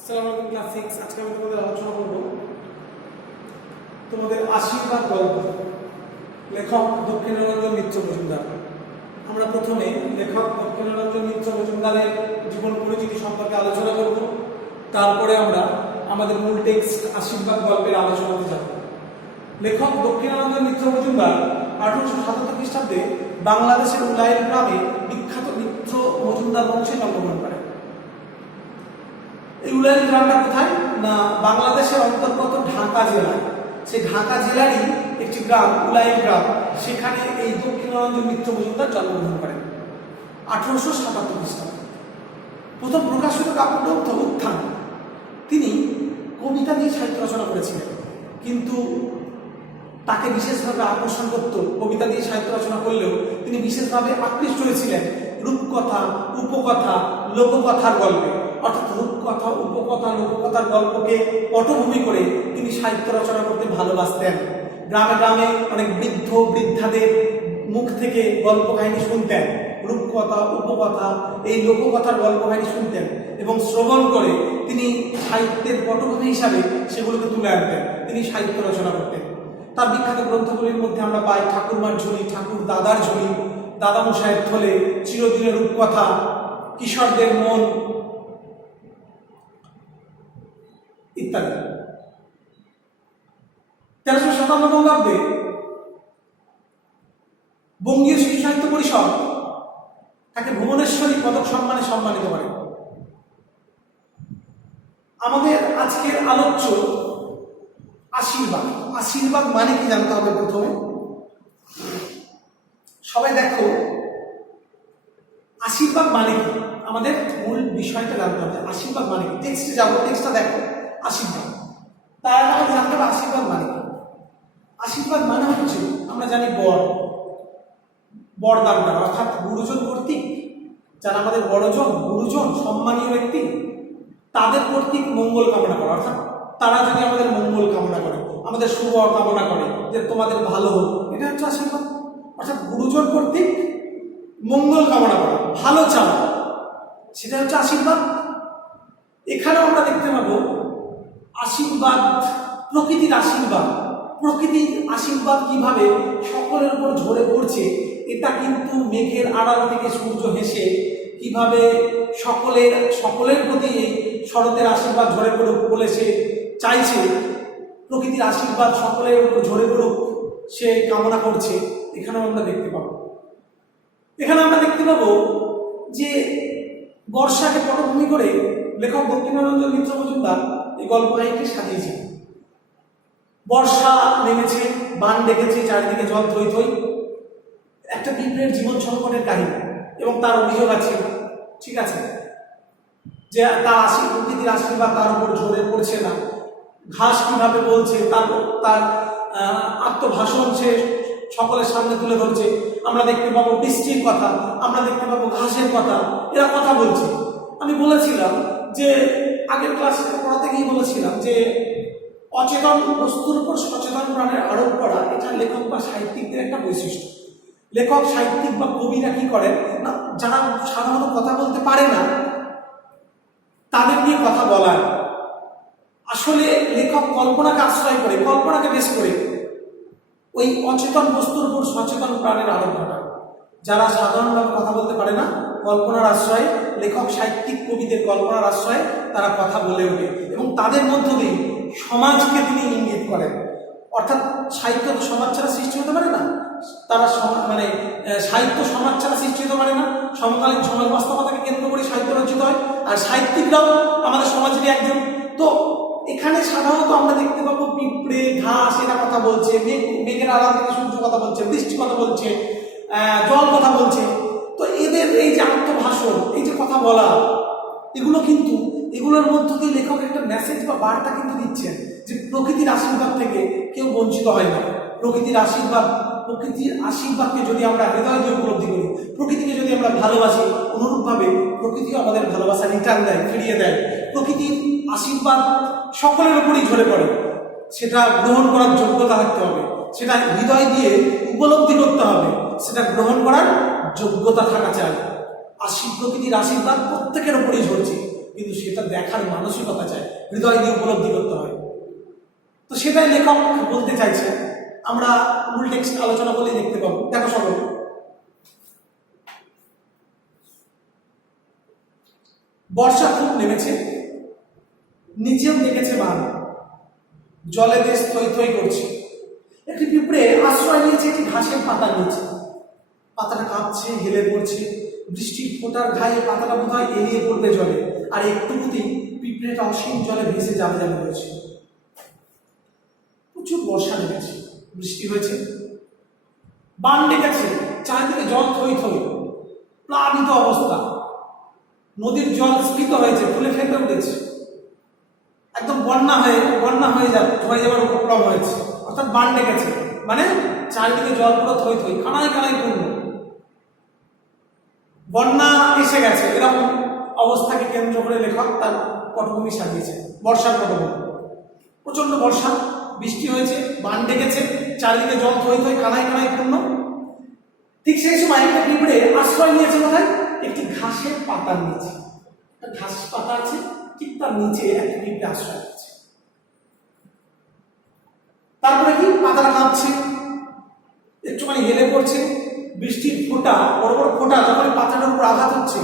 আসসালামু আলাইকুম ক্লাস 6। আজকে আমি তোমাদের আলোচনা করব তোমাদের আশীর্বাদ গল্প। লেখক দক্ষিণারঞ্জন মিত্র মজুমদার। আমরা প্রথমে লেখক দক্ষিণারঞ্জন মিত্র মজুমদারের জীবন পরিচিতি সম্পর্কে আলোচনা করব, তারপরে আমরা আমাদের মূল টেক্সট আশীর্বাদ গল্পের আলোচনাতে যাব। লেখক দক্ষিণারঞ্জন মিত্র মজুমদার 1877 খ্রিস্টাব্দে বাংলাদেশের উলাইল গ্রামে বিখ্যাত মিত্র মজুমদার বংশে জন্মগ্রহণ করেন। এই উলাইল গ্রামটা কোথায় না বাংলাদেশের অন্তর্গত ঢাকা জেলায়। সেই ঢাকা জেলারই একটি গ্রাম উলাইল গ্রাম, সেখানে এই দক্ষিণারঞ্জন মিত্র মজুমদার জন্মগ্রহণ করেন 1877 খ্রিস্টাব্দে। প্রথম প্রকাশিত কাব্যগ্রন্থ উত্থান। তিনি কবিতা দিয়ে সাহিত্য রচনা করেছিলেন, কিন্তু তাকে বিশেষভাবে আকর্ষণ করত কবিতা দিয়ে সাহিত্য রচনা করলেও তিনি বিশেষভাবে আকৃষ্ট হয়েছিলেন রূপকথা, উপকথা, লোককথার গল্পে। অর্থাৎ রূপকথা, উপকথা, লোককথার গল্পকে পটভূমি করে তিনি সাহিত্য রচনা করতে ভালোবাসতেন। গ্রামে গ্রামে অনেক বৃদ্ধ বৃদ্ধাদের মুখ থেকে গল্প কাহিনী শুনতেন, রূপকথা, উপকথা, এই লোককথার গল্প কাহিনী শুনতেন এবং শ্রবণ করে তিনি সাহিত্যের পটভূমি হিসাবে সেগুলোকে তুলে আনতেন। তিনি সাহিত্য রচনা করতেন। তার বিখ্যাত গ্রন্থগুলির মধ্যে আমরা পাই ঠাকুরমার ঝুলি, ঠাকুর দাদার ঝুলি, দাদামশাইয়ের থলে, চিরদিনের রূপকথা, কিশোরদের মন ইত্যাদি। 1357 বঙ্গাব্দে বঙ্গীয় শিশু সাহিত্য পরিষদ তাকে ভুবনেশ্বরী পদক সম্মানে সম্মানিত করে। আমাদের আজকের আলোচ্য আশীর্বাদ। আশীর্বাদ মানে কি জানতে হবে প্রথমে। সবাই দেখো, আশীর্বাদ মানে কি, আমাদের মূল বিষয়টা জানতে হবে। আশীর্বাদ মানে কি, টেক্সটে যাবো, টেক্সটটা দেখো। আশীর্বাদ, তার আমাদের জানতে হবে আশীর্বাদ মানে কি। আশীর্বাদ মানে হচ্ছে আমরা জানি বরদান করা, অর্থাৎ গুরুজন কর্তৃক, যারা আমাদের বড়জন, গুরুজন, সম্মানীয় ব্যক্তি, তাদের কর্তৃক মঙ্গল কামনা করা। অর্থাৎ তারা যদি আমাদের মঙ্গল কামনা করে, আমাদের শুভ কামনা করে যে তোমাদের ভালো হোক, এটা হচ্ছে আশীর্বাদ। অর্থাৎ গুরুজন কর্তৃক মঙ্গল কামনা করা, ভালো চাওয়া, সেটা হচ্ছে আশীর্বাদ। এখানেও আমরা দেখতে পাবো আশীর্বাদ, প্রকৃতির আশীর্বাদ। প্রকৃতির আশীর্বাদ কিভাবে সকলের উপর ঝরে পড়ছে, এটা কিন্তু মেঘের আড়াল থেকে সূর্য হেসে কিভাবে সকলের প্রতি এই শরতের আশীর্বাদ ঝরে পড়ুক বলে সে চাইছে, প্রকৃতির আশীর্বাদ সকলের উপর ঝরে পড়ুক সে কামনা করছে, এখানেও আমরা দেখতে পাবো। এখানে আমরা দেখতে পাবো যে বর্ষাকে পটভূমি করে লেখক দক্ষিণারঞ্জন মিত্র মজুমদার এই গল্প কাহিনীটি সাজিয়েছে। বর্ষা নেমেছে, বান ডেকেছে, চারিদিকে জল থই থই, একটা পিঁপড়ের জীবন সংকটের কাহিনী এবং তার অভিযোগ আছে, ঠিক আছে, যে তার প্রকৃতির আশীর্বাদ তার উপর ঝরে পড়ছে না। ঘাস কিভাবে বলছে, তার আত্মভাষণ সে সকলের সামনে তুলে ধরছে। আমরা দেখতে পাবো বৃষ্টির কথা, আমরা দেখতে পাবো ঘাসের কথা, এরা কথা বলছে। আমি বলেছিলাম যে আগের ক্লাসে পড়াতে গিয়ে বলেছিলাম যে অচেতন বস্তুর উপর সচেতন প্রাণের আরোপ করা, এটা লেখক বা সাহিত্যিকদের একটা বৈশিষ্ট্য। লেখক, সাহিত্যিক বা কবিরা কি করেন না, যারা সাধারণত কথা বলতে পারে না তাদের নিয়ে কথা বলার। আসলে লেখক কল্পনাকে আশ্রয় করে, কল্পনাকে বেশ করে ওই অচেতন বস্তুর উপর সচেতন প্রাণের আরোপ ঘটা। যারা সাধারণভাবে কথা বলতে পারে না, কল্পনার আশ্রয়ে, লেখক, সাহিত্যিক, কবিদের কল্পনার আশ্রয়ে তারা কথা বলে ওঠে এবং তাদের মধ্য দিয়ে সমাজকে তিনি ইঙ্গিত করেন। অর্থাৎ সাহিত্য তো সমাজ ছাড়া সৃষ্টি হতে পারে না, তারা সাহিত্য সমাজ ছাড়া সৃষ্টি হতে পারে না। সমকালীন সমাজ বাস্তবতাকে কেন্দ্র করে সাহিত্য রচিত হয়, আর সাহিত্যিকরাও আমাদের সমাজেরই একজন। তো এখানে সাধারণত আমরা দেখতে পাবো পিঁপড়ে, ঘাস, এরা কথা বলছে, মেঘের আড়াল থেকে সূর্য কথা বলছে, বৃষ্টি কথা বলছে, জল কথা বলছে। তো এদের এই যে আত্মভাষণ, এই যে কথা বলা, এগুলো কিন্তু এগুলোর মধ্য দিয়ে লেখক একটা মেসেজ বা বার্তা কিন্তু দিচ্ছেন যে প্রকৃতির আশীর্বাদ থেকে কেউ বঞ্চিত হয় না। প্রকৃতির আশীর্বাদকে যদি আমরা হৃদয় দিয়ে উপলব্ধি করি, প্রকৃতিকে যদি আমরা ভালোবাসি, অনুরূপভাবে প্রকৃতিও আমাদের ভালোবাসা রিটার্ন দেয়, ফিরিয়ে দেয়। প্রকৃতির আশীর্বাদ সকলের উপরই ঝরে পড়ে, সেটা গ্রহণ করার যোগ্যতা থাকতে হবে, সেটা হৃদয় দিয়ে উপলব্ধি করতে হবে, সেটা গ্রহণ করার যোগ্যতা থাকা চাই। প্রকৃতির আশীর্বাদ প্রত্যেকের উপরই ঝরছে, কিন্তু সেটা দেখার মানসিকতা চাই, হৃদয় দিয়ে উপলব্ধি করতে হয়। তো সেটাই লেখক বলতে চাইছে। আমরা মূল টেক্সট আলোচনা করলেই দেখতে পাবো। দেখো সকলে, বর্ষা খুব নেমেছে, নিচেও দেখেছে বান, জলে দেশ থই থই করছে। একটি পিঁপড়ে আশ্রয় নিয়েছে একটি ঘাসের পাতার নিচে। পাতাটা কাঁপছে, হেলে পড়ছে, বৃষ্টির ফোঁটার ঘায়ে পাতাটা বোধহয় এড়িয়ে পড়বে জলে, আর একটুকুতেই পিঁপড়েটা অসীম জলে ভেসে যাবে যাবে হয়েছে। প্রচুর বর্ষা নেমেছে, বৃষ্টি হয়েছে, বান ডেকেছে, চারিদিকে জল থই থই, প্লাবিত অবস্থা, নদীর জল স্ফীত হয়েছে, ফুলে ফেঁপে উঠেছে, একদম বন্যা হয়ে যাবার উপক্রম হয়েছে। অর্থাৎ বান ডেকেছে মানে চারিদিকে জল পুরো থই থই, কানায় কানায় পূর্ণ, বন্যা এসে গেছে। এরকম অবস্থাকে কেন্দ্র করে লেখক তার পটভূমি সাজিয়েছে, বর্ষার পটভূমি। প্রচন্ড বর্ষা, বৃষ্টি হয়েছে, বান ডেকেছে, চারিদিকে জল থই থই, কানায় কানায় পূর্ণ। ঠিক সেই সময় একটা পিঁপড়ে আশ্রয় নিয়েছে কোথায়? একটি ঘাসের পাতার নিচে। ঘাসের পাতা আছে, ঠিক তার নিচে একটা পিঁপড়ে আশ্রয় আছে। তারপরে কি, পাতাটা কাঁপছে, একটুখানি হেলে পড়ছে, বৃষ্টির ফোঁটা, বড় বড় ফোঁটা যখনই পাতাটার উপর আঘাত হচ্ছে,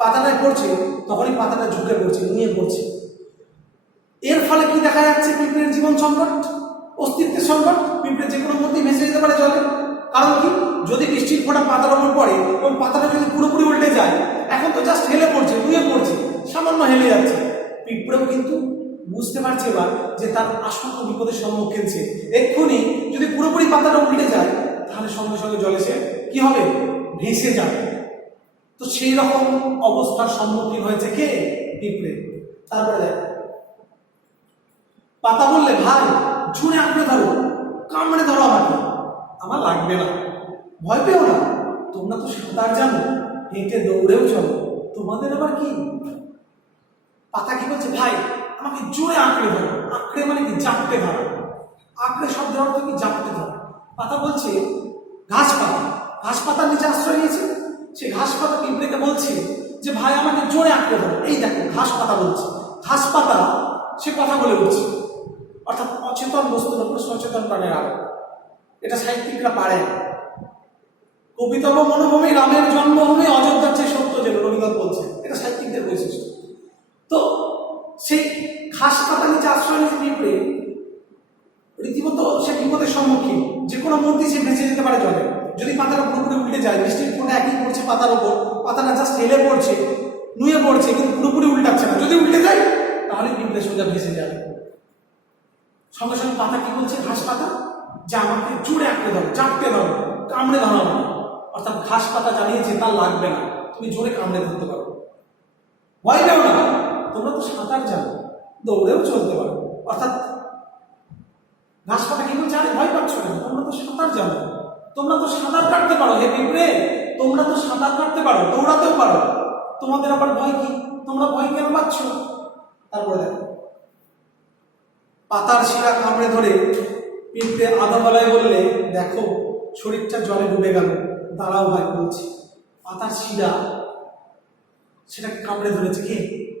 পাতাটায় পড়ছে, তখনই পাতাটা ঝুঁকে পড়ছে, নুয়ে পড়ছে। এর ফলে কি দেখা যাচ্ছে? পিঁপড়ের জীবন সংকট, অস্তিত্বের সংকট। পিঁপড়ে যে কোনো মুহূর্তে ভেসে যেতে পারে জলে। কারণ কি, যদি বৃষ্টির ফোঁটা পাতার উপর পড়ে এবং পাতাটা যদি পুরোপুরি উল্টে যায়, এখন তো জাস্ট হেলে পড়ছে, নুয়ে পড়ছে, সামান্য হেলে যাচ্ছে। পিঁপড়েও কিন্তু বুঝতে পারছে এবার যে তার আসন্ন বিপদের সম্মুখীন সে। এক্ষুনি যদি পুরোপুরি পাতাটা উল্টে যায়, তাহলে সঙ্গে সঙ্গে জলে সে কি হবে? ভেসে যাবে। তো সেই রকম অবস্থার সম্মুখীন হয়েছে কে? পিঁপড়ে। তারপরে দেখ, পাতা বললে, ভাই জুড়ে আঁকড়ে ধরো, কামড়ে ধরো আমাকে, আমার লাগবে না, ভয় পেও না, তোমরা তো সাঁতার জানো, হেঁটে দৌড়েও চলো, তোমাদের আবার কি? পাতা কি বলছে? ভাই আমাকে জোরে আঁকড়ে ধরো। আঁকড়ে মানে কি? জাপটে ধরো। আঁকড়ে শব্দের অর্থ কি? জাপটে ধরো। পাতা বলছে, ঘাস পাতা, ঘাস পাতার নিচে আশ্রয় নিয়েছে, সে ঘাস পাতা পিঁপড়েকে বলছে যে ভাই আমাকে জোরে আঁকড়ে ধরো। এই দেখো, ঘাস পাতা বলছে, ঘাস পাতা সে কথা বলে উঠছে। অর্থাৎ অচেতন বস্তুর উপর সচেতন প্রাণের আলো, এটা সাহিত্যিকরা পারে। কবিতব মনোভূমি, রামের জন্মভূমি, অযোধ্যার চেয়ে সত্য যেন রবীন্দ্রনাথ বলছে, এটা সাহিত্যিকদের বৈশিষ্ট্য। তো সেই ঘাস পাতা নিচে আশ্রয় নিয়েছে পিঁপড়ে, রীতিমতো সে বিপদের সম্মুখীন, যে কোনো মুহূর্তে সে ভেসে যেতে পারে জলে। যদি পাতাটা পুরোপুরি উল্টে যায়, বৃষ্টির ফোঁটা একই পড়ছে পাতার ওপর, পাতাটা জাস্ট হেলে পড়ছে, নুয়ে পড়ছে, কিন্তু পুরোপুরি উল্টাচ্ছে না। যদি উল্টে যায় তাহলে পিঁপড়ে সোজা ভেসে যাবে। সঙ্গে সঙ্গে পাতা কি বলছে? ঘাস পাতা, যে আমাকে জুড়ে আঁকড়ে ধরো, চাপতে ধরো, কামড়ে ধরো না। অর্থাৎ ঘাস পাতা জানিয়েছে তার লাগবে না, তুমি জোরে কামড়ে ধরতে পারো, ভয় পেও না, তোমরা তো সাঁতার জানো, দৌড়েও চলতে পারো। অর্থাৎ ঘাস পাতা কি বলছে? আরে ভয় পাচ্ছ না, তোমরা তো সাঁতার জানো, তোমরা তো সাঁতার কাটতে পারো, হে পিঁপড়ে, তোমরা তো সাঁতার কাটতে পারো, দৌড়াতেও পারো, তোমাদের আবার ভয় কি? তোমরা ভয় কেন পাচ্ছ? তারপরে দেখো, পাতার শিরা কামড়ে ধরে পিঁপড়ে আধা গলায় বললে, দেখো শরীরটা জলে ডুবে গেল, দাঁড়াও ভাই বলছি। পাতার শিরা সেটাকে কামড়ে ধরেছে কে?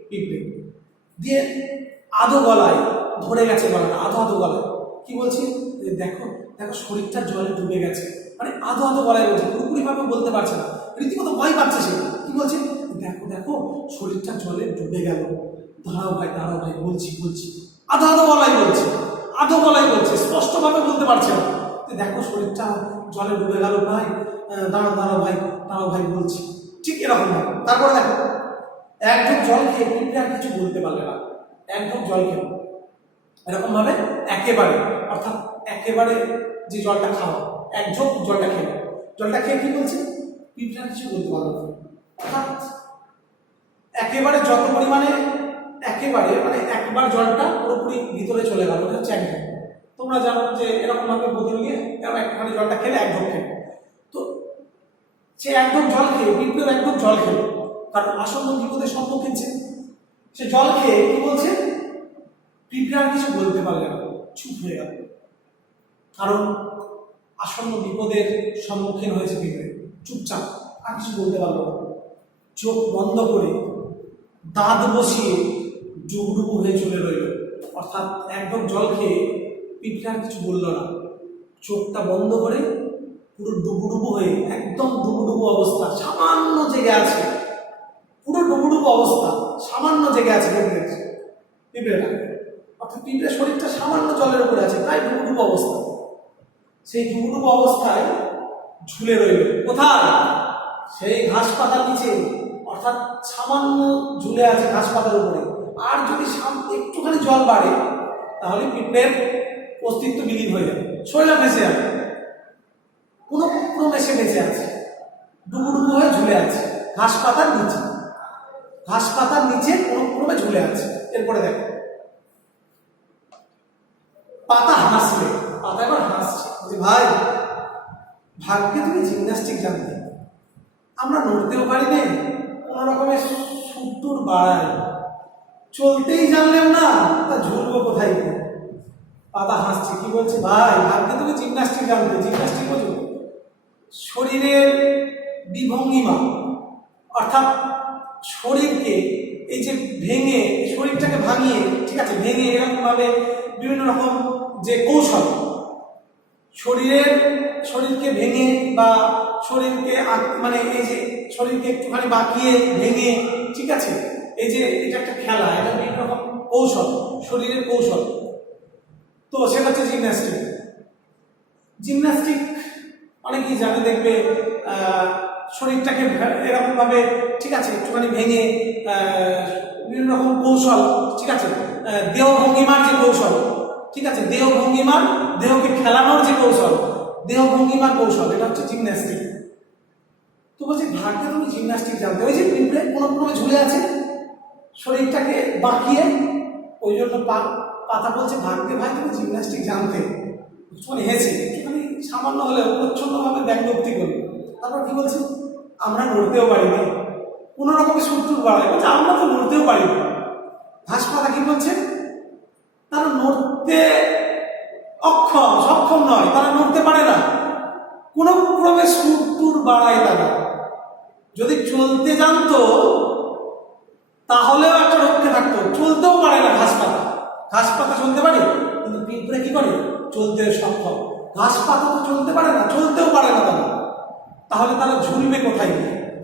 পিঁপড়ে। দিয়ে আধো গলায় ধরে গেছে, গলাটা আধো আধো গলায়। কি বলছে? দেখো দেখো শরীরটা জলে ডুবে গেছে, মানে আধো আধো গলায় বলছে, পুরোপুরি ভাবে বলতে পারছে না, রীতিমতো ভয় পাচ্ছে সে। কি বলছে? দেখো দেখো শরীরটা জলে ডুবে গেল, দাঁড়াও ভাই বলছি বলছি। আধো আধো গলায় বলছে, আধো গলায় বলছে, স্পষ্টভাবে বলতে পারছে না। দেখো শরীরটা জলে ডুবে গেল ভাই, দাঁড়াও ভাই বলছি। ঠিক এরকম ভাবে। তারপরে দেখো, এক ঢোক জল খেয়ে পিঁপড়ে আর কিছু বলতে পারলে না, এক ঢোক জল খেয়ে এরকম ভাবে একেবারে, অর্থাৎ একেবারে যে জলটা খাওয়া, এক ঢোক জলটা খেয়ে কি বলছে? পিঁপড়ে আর কিছু বলতে পারলো না। অর্থাৎ একেবারে যত পরিমাণে, একেবারে মানে একবার জলটা পুরোপুরি ভিতরে চলে গেল, এটা হচ্ছে এক ঢোক। তোমরা জানো যে এরকম ভাবে বোতল নিয়ে একখানে জলটা খেলে এক ঢোক খেলে, তো সে এক ঢোক জল খেয়ে, পিঁপড়েও এক ঢোক জল খেলো, কারণ আসন্ন বিপদের সম্মুখীন সে জল খেয়ে কি বলছে? পিঁপড়ে আর কিছু বলতে পারলে না, চুপ হয়ে গেল। কারণ আসন্ন বিপদের সম্মুখীন হয়েছে পিঁপড়ে, চুপচাপ, আর কিছু বলতে পারলো না। চোখ বন্ধ করে দাঁত বসিয়ে ডুবুডুবু হয়ে চলে রইল। অর্থাৎ একদম জল খেয়ে পিঁপড়ে আর কিছু বলল না, চোখটা বন্ধ করে পুরো ডুবুডুবু হয়ে, একদম ডুবুডুবু অবস্থা, সামান্য জেগে আছে, পুরো ডুবুডুবু অবস্থা, সামান্য জেগে আছে পিঁপড়েটা। অর্থাৎ পিঁপড়ের শরীরটা সামান্য জলের উপরে আছে, তাই ডুবুডুবু অবস্থা। সেই ডুবুডুবু অবস্থায় ঝুলে রইল কোথায়? সেই ঘাস পাতার নিচে। অর্থাৎ সামান্য ঝুলে আছে ঘাস পাতার উপরে। আর যদি একটুখানি জল বাড়ে তাহলে পিঁপড়ের অস্তিত্ব বিলীন হয়ে যাবে, শরীরে ভেসে যাবে। পুরো ভেসে আছে, ডুবুডুবু হয়ে ঝুলে আছে ঘাস পাতার নিচে। ঘাস পাতার নিচে পুরো ঝুলে আছে। এরপরে দেখো, পাতা হাসলে, পাতা এবার হাসছে যে ভাই, ভাগ্যে তুমি জিমন্যাস্টিক জানতে, আমরা নড়তেও পারি না, কোনো রকমের সুট্টুর বাড়ায়, চলতেই জানলেও না, তা ঝুলবো কোথায়? পাতা হাসছে, কি বলছে? ভাই, ভাগ্যে তুমি জিমন্যাস্টিক জানতে। জিমন্যাস্টিক বোঝো? শরীরের বিভঙ্গিমা, অর্থাৎ শরীরকে এই যে ভেঙে, শরীরটাকে ভাঙিয়ে, ঠিক আছে, ভেঙে এরকম ভাবে বিভিন্ন রকম যে কৌশল, শরীরকে ভেঙে বা শরীরকে মানে এই যে শরীরকে একটুখানি বাঁকিয়ে ভেঙে, ঠিক আছে, এই যে এটা একটা খেলা, এটা বিভিন্ন রকম কৌশল, শরীরের কৌশল। তো সেটা হচ্ছে জিমন্যাস্টিক। জিমন্যাস্টিক অনেকেই জানে, দেখবে শরীরটাকে এরকম ভাবে, ঠিক আছে, একটুখানি ভেঙে বিভিন্ন রকম কৌশল, ঠিক আছে, দেহ ভঙ্গিমার যে কৌশল, ঠিক আছে, দেহ ভঙ্গিমার, দেহকে খেলানোর যে কৌশল, দেহ ভঙ্গিমার কৌশল, এটা হচ্ছে জিমন্যাস্টিক। তো বলছি, ভাগ্যে তুমি জিমন্যাস্টিক জানতে। ওই যে পিঁপড়ে কোনো ঝুলে আছে শরীরটাকে বাঁকিয়ে, ওই জন্য পাতা বলছে, ভাগ্যে ভাই তুমি জিমন্যাস্টিক জানতে। একটুখানি হেসে, একটুখানি সামান্য হলেও প্রচ্ছন্নভাবে ব্যঙ্গোক্তি করবে। তারপর কি বলছে? আমরা নড়তেও পারি না, কোনো রকমের সুট্টুর বাড়ায়, বলছে আমরা তো নড়তেও পারি না। ঘাস পাতা কি বলছে? তারা নড়তে সক্ষম নয়, তারা নড়তে পারে না, কোনো ক্রমে সুট্টুর বাড়ায় তারা। যদি চলতে জানতো তাহলেও একটা রক্ষে থাকতো, চলতেও পারে না ঘাস পাতা। ঘাস পাতা চলতে পারে, কিন্তু পিঁপড়ে কি করে? চলতে সক্ষম। ঘাস পাতা তো চলতে পারে না, চলতেও পারে না তারা, তাহলে তারা ঝুলবে কোথায়?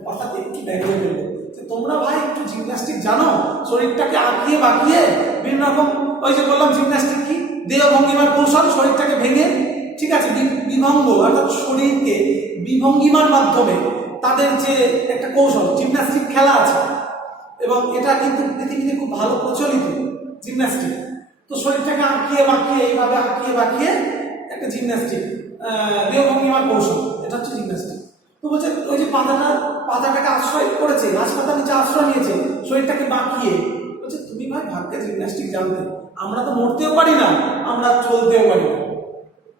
অর্থাৎ একটু ব্যঙ্গ করবে যে তোমরা ভাই একটু জিমন্যাস্টিক জানো, শরীরটাকে আঁকিয়ে বাঁকিয়ে বিভিন্ন রকম, ওই যে বললাম জিমন্যাস্টিক কি, দেহ ভঙ্গিমার কৌশল, শরীরটাকে ভেঙে, ঠিক আছে, বিভঙ্গ, অর্থাৎ শরীরকে বিভঙ্গিমার মাধ্যমে তাদের যে একটা কৌশল, জিমন্যাস্টিক খেলা আছে, এবং এটা কিন্তু পৃথিবীতে খুব ভালো প্রচলিত জিমন্যাস্টিক। তো শরীরটাকে আঁকিয়ে বাঁকিয়ে, এইভাবে আঁকিয়ে বাঁকিয়ে একটা জিমন্যাস্টিক, দেহভঙ্গিমার কৌশল, এটা হচ্ছে জিমন্যাস্টিক। তো বলছে, ওই যে পাতাটাকে আশ্রয় করেছে, ঘাস পাতার নিচে আশ্রয় নিয়েছে, শরীরটাকে বাঁকিয়ে, বলছে তুমি ভাই ভাগ্যে জিমন্যাস্টিক জানতে, আমরা তো নড়তেও পারি না, আমরা চলতেও পারি না,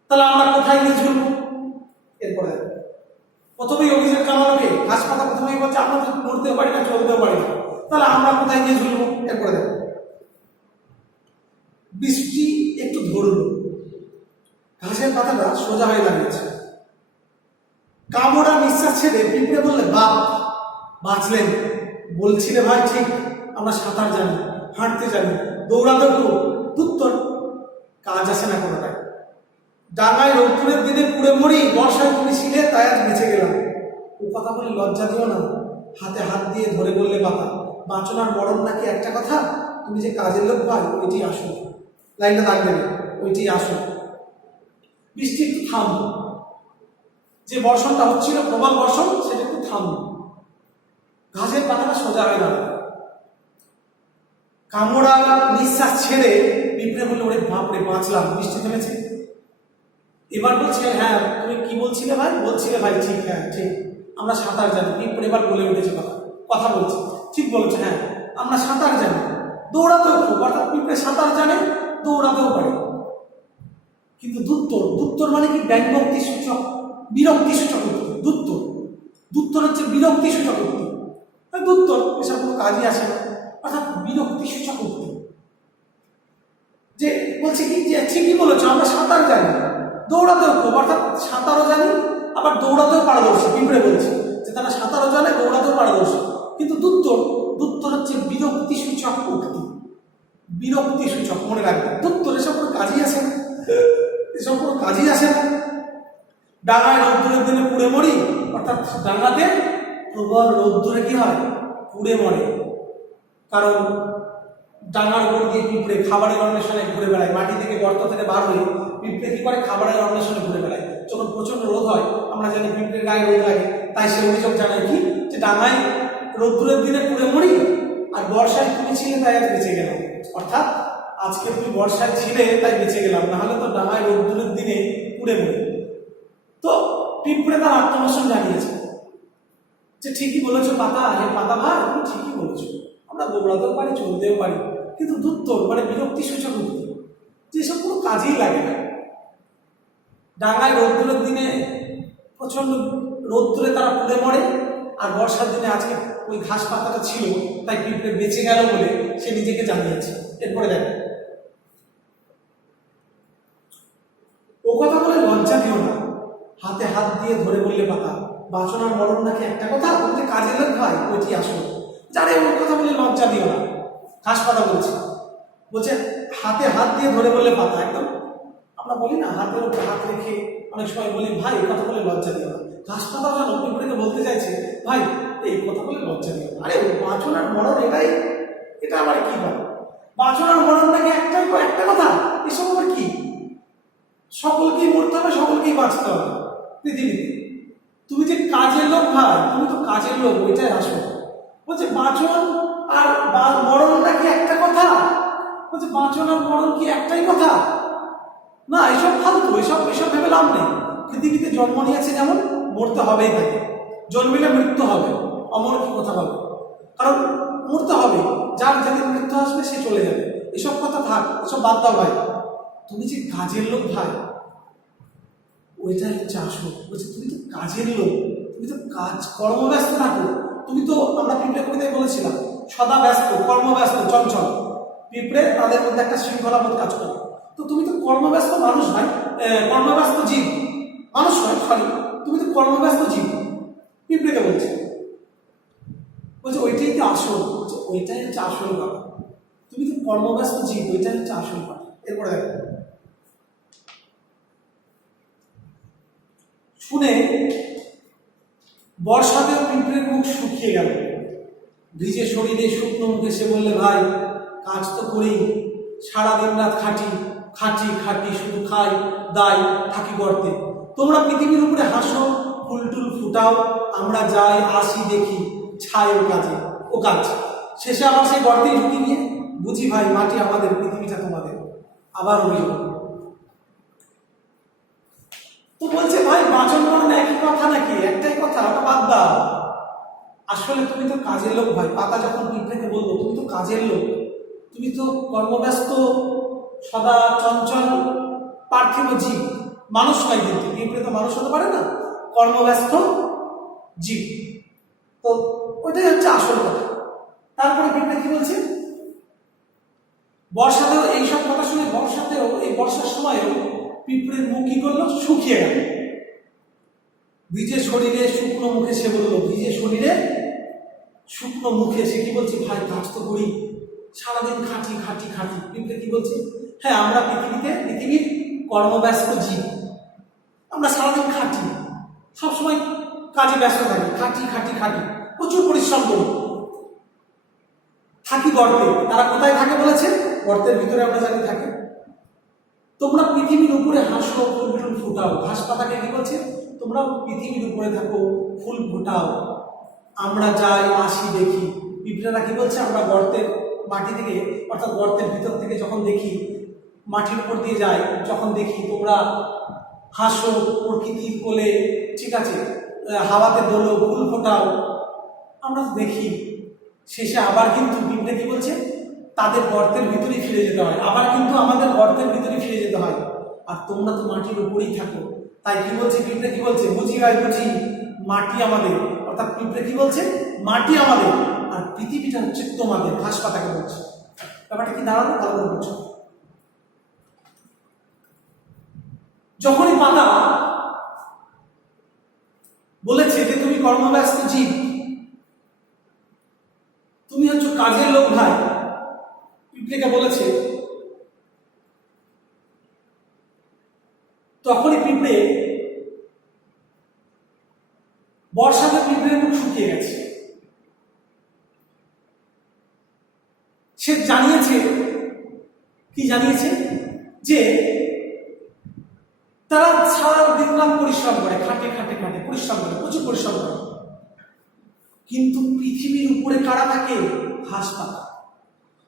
তাহলে আমরা কোথায় গিয়ে ঝুলবো? এরপরে প্রথমেই অভিযোগ জানালোকে, ঘাস পাতা প্রথমেই বলছে আমরা তো নড়তেও পারি না, চলতেও পারি না, তাহলে আমরা কোথায় গিয়ে ঝুলবো? এরপরে দেখো, বৃষ্টি একটু ধরলো, ঘাসের পাতাটা সোজা হয়ে দাঁড়িয়েছে। কামড়া নিঃশ্বাস ছেড়ে পিঁপড়ে বললে, বাপ, বাঁচলেন। বলছিলে ভাই ঠিক, আমরা সাঁতার জানি, হাঁটতে জানি, দৌড়াতে খুব, উত্তর কাজ আসে না কোনোটাই। ডাঙায় রৌদ্রের দিনে পুড়ে মরি, বর্ষায় তুমি ছিলে, তাই আজ বেঁচে গেলাম। ও কথা বলে লজ্জা দিও না, হাতে হাত দিয়ে ধরে বললে পাতা, বাঁচনার মরণ নাকি একটা কথা, তুমি যে কাজের লোক ভাই, ওইটি আসো। লাইনটা দাগ দেবে, ওইটি আসো। বৃষ্টি একটু থামলো, যে বর্ষণটা হচ্ছিল প্রবল বর্ষণ, সেটা একটু থামলো, ঘাসের পাতাটা সোজা হয়ে গেল। কামড়া নিঃশ্বাস ছেড়ে পিঁপড়ে বললে, ওরে বাপরে, বাঁচলাম, বৃষ্টি থেমেছে। এবার বলছে, হ্যাঁ তুমি কি বলছিলে ভাই? বলছিলে ভাই ঠিক, হ্যাঁ ঠিক, আমরা সাঁতার জানি। পিঁপড়ে এবার বলে উঠেছে, কথা বলছে, ঠিক বলেছে, হ্যাঁ আমরা সাঁতার জানি, দৌড়াতেও খুব, অর্থাৎ পিঁপড়ে সাঁতার জানে, দৌড়াতেও পারে। কিন্তু দুত্তর মানে কি? ব্যঙ্গোক্তি সূচক, বিরক্তি সূচক উক্তি। দুত্তর হচ্ছে বিরক্তি সূচক উক্তি। দুত্তর এসব কোনো কাজই আসে না, অর্থাৎ বিরক্তি সূচক উক্তি। যে বলছে কি, যে ঠিকই বলেছো, আমরা সাঁতার জানি, দৌড়াতেও খুব, অর্থাৎ সাঁতারও জানি, আবার দৌড়াতেও পারদর্শী। পিঁপড়ে বলছে যে তারা সাঁতারও জানে, দৌড়াতেও পারদর্শী। কিন্তু দুত্তর দুত্তর হচ্ছে বিরক্তি সূচক উক্তি, বিরক্তি সূচক, মনে রাখবে। দুত্তর এসব কোনো কাজই আসে না, এসব কোনো কাজই আসে না। ডাঙায় রোদ্দুরের দিনে পুড়ে মরি, অর্থাৎ ডাঙাতে প্রবল রোদ্দুরে কি হয়, পুড়ে মরে। কারণ ডাঙার উপর দিয়ে পিঁপড়ে খাবারের অন্বেষণে ঘুরে বেড়ায়, মাটি থেকে গর্ত থেকে বার হয়ে পিঁপড়ে কি করে, খাবারের অন্বেষণে ঘুরে বেড়ায়। যখন প্রচন্ড রোদ হয়, আমরা জানি পিঁপড়ের গায়ে রোদ লাগে, তাই সে অভিযোগ জানায় কি, যে ডাঙায় রোদ্দুরের দিনে পুড়ে মরি, আর বর্ষায় তুমি ছিলে তাই আজ বেঁচে গেলাম। অর্থাৎ আজকে তুমি বর্ষায় ছিলে তাই বেঁচে গেলাম, নাহলে তো ডাঙায় রোদ্দুরের দিনে পুড়ে মরি। তো পিঁপড়ে তার আত্মমোষণ জানিয়েছে যে ঠিকই বলেছো পাতা, হে পাতা ভাই, তুমি ঠিকই বলেছো, আমরা দৌড়াতেও পারি, চলতেও পারি, কিন্তু দুত্তর মানে বিরক্তি সূচক উক্তি, যেসব কোনো কাজেই লাগে না। ডাঙায় রোদ্দুরের দিনে প্রচন্ড রোদ্দুরে তারা পুড়ে মরে, আর বর্ষার দিনে আজকে ওই ঘাস পাতাটা ছিল তাই পিঁপড়ে বেঁচে গেল বলে সে নিজেকে জানিয়েছে। এরপরে দেখ, ও কথা বলে লজ্জা দিও না, হাতে হাত দিয়ে ধরে বললে পাতা, বাঁচনার মরণ নাকি একটা কথা, বলতে কাজে লোক ভাই ওইটি আসলো। যারে ওর কথা বলে লজ্জা দিও না, ঘাস পাতা বলছে, বলছে হাতে হাত দিয়ে ধরে বললে পাতা, একদম আমরা বলি না হাতের উপরে হাত রেখে অনেক সময় বলি ভাই এই কথা বলে লজ্জা দিও না। ঘাস পাতা যেন পিঁপড়েকে বলতে চাইছে ভাই এই কথা বলে লজ্জা দিও না। আরে বাঁচনার মরণ এটাই, এটা আবার কি হয়, বাঁচনার মরণ নাকি একটাই একটা কথা, এসব আবার কি, সকলকেই মরতে হবে, সকলকেই বাঁচতে হবে পৃথিবীতে। তুমি যে কাজের লোক ভাই, তুমি তো কাজের লোক, ওইটাই আসো। বলছে বাঁচন আর মরণ নাকি একটা কথা, বলছে বাঁচন আর মরণ কি একটাই কথা, না এসব ফালতু, এসব এসব ভেবে লাভ নেই। পৃথিবীতে জন্ম নিয়েছে যেমন, মরতে হবেই থাকে, জন্মিলে মৃত্যু হবে, অমর কি কথা বলে, কারণ মরতে হবে, যার যেদিন মৃত্যু আসবে সে চলে যাবে, এসব কথা থাক, এসব বাদ দাও ভাই। তুমি যে কাজের লোক ভাই, ওইটাই হচ্ছে আসল। বলছে তুমি তো কাজের লোক, তুমি তো কাজ কর্মব্যস্ত থাকো, তুমি তো, আমরা পিঁপড়ে কবিতায় বলেছিলাম সদা ব্যস্ত, কর্মব্যস্ত, চঞ্চল। পিঁপড়ে তাদের মধ্যে একটা শৃঙ্খলাবোধ কাজ করে। তো তুমি তো কর্মব্যস্ত মানুষ ভাই, কর্মব্যস্ত জীব, মানুষ নয় সরি, তুমি তো কর্মব্যস্ত জীব, পিঁপড়েকে বলছে। বলছে ওইটাই তো আসল, বলছে ওইটাই হচ্ছে আসল কথা, তুমি তো কর্মব্যস্ত জীব, ওইটাই হচ্ছে আসল কথা। এরপরে দেখো, শুনে বর্ষাতেও পিঁপড়ের মুখ শুকিয়ে গেল, ভিজে শরীরে শুকনো মুখে সে বললে ভাই কাজ তো করি, সারাদিন রাত খাটি খাটি খাটি, শুধু খাই দাই থাকি গর্তে, তোমরা পৃথিবীর উপরে হাসো, ফুলটুল ফুটাও, আমরা যাই আসি দেখি ছায় ও কাজে, ও কাজ শেষে আবার সেই গর্তেই ঢুকি গিয়ে বুঝি ভাই মাটি আমাদের, পৃথিবীটা তোমাদের। আবার অভিযোগ, তো বলছে ভাই বাঁচন মরণ একই কথা নাকি, একটাই কথা, ওটা বাদ দাও। আসলে তুমি তো কাজের লোক ভাই, পাতা যখন পিঁপড়েকে বলবো তুমি তো কাজের লোক, তুমি তো কর্মব্যস্ত সদা চঞ্চল পার্থিব জীব, মানুষ নয়, কিন্তু পিঁপড়ে তো মানুষ হতে পারে না, কর্মব্যস্ত জীব। তো ওইটাই হচ্ছে আসল কথা। তারপরে পিঁপড়ে কি বলছে, বর্ষাতেও এইসব কথা শুনে, বর্ষাতেও এই বর্ষার সময়ও পিঁপড়ের মুখ কি করলো, শুকিয়ে গেল, ভিজে শরীরে শুকনো মুখে সে বললো, ভিজে শরীরে শুকনো মুখে সে কি বলছে, ভাই কাজ তো করি, সারাদিন খাটি খাটি খাটি। পিঁপড়ে কি বলছে, হ্যাঁ আমরা পৃথিবীর কর্মব্যস্ত জীব, আমরা সারাদিন খাটি, সবসময় কাজে ব্যস্ত থাকি, খাটি খাটি খাটি, প্রচুর পরিশ্রম করি, থাকি গর্তে। তারা কোথায় থাকে বলেছে, গর্তের ভিতরে আমরা জানি থাকে। তোমরা পৃথিবীর উপরে হাসো, ফুল ফুল ফুটাও, ঘাস পাতাকে কি বলছে, তোমরা পৃথিবীর উপরে থাকো, ফুল ফোটাও, আমরা যাই আসি দেখি। পিঁপড়েরা কি বলছে, আমরা গর্তের মাটি থেকে, অর্থাৎ গর্তের ভিতর থেকে যখন দেখি, মাটির উপর দিয়ে যাই যখন দেখি, তোমরা হাসো প্রকৃতির কোলে, ঠিক আছে, হাওয়াতে দোলো, ফুল ফোটাও, আমরা দেখি। শেষে আবার কিন্তু পিঁপড়ে কি বলছে, তাদের গর্তের ভিতরেই ফিরে যেতে হয়, আবার কিন্তু আমাদের গর্তের ভিতরে ফিরে যেতে হয়, আর তোমরা তো মাটির উপরেই থাকো। তাই কি বলছে পিঁপড়ে, কি বলছে, বুঝি ভাই বুঝি, মাটি আমাদের, অর্থাৎ পিঁপড়ে কি বলছে, মাটি আমাদের আর পৃথিবীটা হচ্ছে তোমাদের, ঘাস পাতাকে বলছে। ব্যাপারটা কি দাঁড়ানো, ভালো করে বলছো। যখনই পাতা বলেছে যে তুমি কর্মব্যস্ত জীব, তুমি কাজের লোক ভাই পিঁপড়েকে বলেছে, তখনই পিঁপড়ে, বর্ষাতে পিঁপড়ের মুখ শুকিয়ে গেছে। সে জানিয়েছে, কি জানিয়েছে, যে তারা সারা দিন রাত পরিশ্রম করে, খাটে খাটে খাটে পরিশ্রম করে, প্রচুর পরিশ্রম করে, কিন্তু পৃথিবীর উপরে কারা থাকে? ঘাস পাতা।